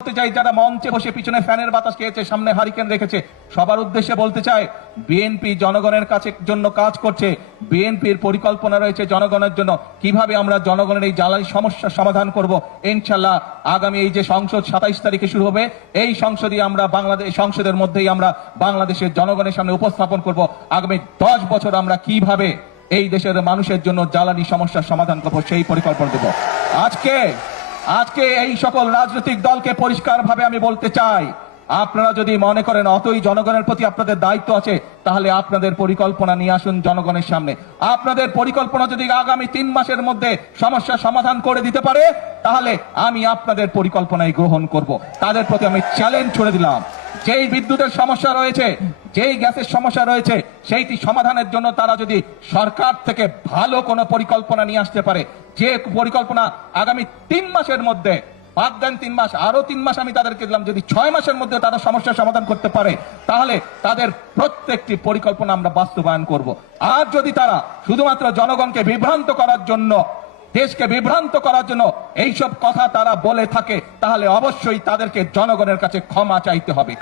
বলতে চাই, যারা মঞ্চে বসে পিছনে ফ্যানের বাতাস খেয়েছে, সামনে হারিকেন রেখেছে, সবার উদ্দেশ্যে বলতে চাই, বিএনপি জনগণের কাছে জন্য কাজ করছে। বিএনপির পরিকল্পনা রয়েছে জনগণের জন্য, কিভাবে আমরা জনগণের এই জ্বালানি সমস্যার সমাধান করব। ইনশাল্লাহ আগামী এই যে সংসদ 27 তারিখে শুরু হবে, এই সংসদে আমরা সংসদের মধ্যেই আমরা বাংলাদেশের জনগণের সামনে উপস্থাপন করব আগামী 10 বছর আমরা কিভাবে এই দেশের মানুষের জন্য জ্বালানি সমস্যার সমাধান করব, সেই পরিকল্পনা দেব। আজকে এই সকল রাজনৈতিক দলকে পরিষ্কারভাবে আমি বলতে চাই, আপনারা যদি মনে করেন অতই জনগণের প্রতি আপনাদের দায়িত্ব আছে, তাহলে আপনাদের পরিকল্পনা নিয়ে আসুন জনগণের সামনে। আপনাদের পরিকল্পনা যদি আগামী 3 মাসের মধ্যে সমস্যার সমাধান করে দিতে পারে, তাহলে আমি আপনাদের পরিকল্পনায় গ্রহণ করব। তাদের প্রতি আমি চ্যালেঞ্জ ছুড়ে দিলাম, যেই বিদ্যুতের সমস্যা রয়েছে, যেই গ্যাসের সমস্যা রয়েছে, সেইটি সমাধানের জন্য তারা যদি সরকার থেকে ভালো কোনো পরিকল্পনা নিয়ে আসতে পারে, যে পরিকল্পনা আগামী 3 মাসের মধ্যে, বাদ দেন 3 মাস, আরো 3 মাস আমি তাদেরকে দিলাম, যদি 6 মাসের মধ্যে তারা সমস্যার সমাধান করতে পারে, তাহলে তাদের প্রত্যেকটি পরিকল্পনা আমরা বাস্তবায়ন করব। আর যদি তারা শুধুমাত্র জনগণকে বিভ্রান্ত করার জন্য, দেশকে বিভ্রান্ত করার জন্য এইসব কথা তারা বলে থাকে, তাহলে অবশ্যই তাদেরকে জনগণের কাছে ক্ষমা চাইতে হবে।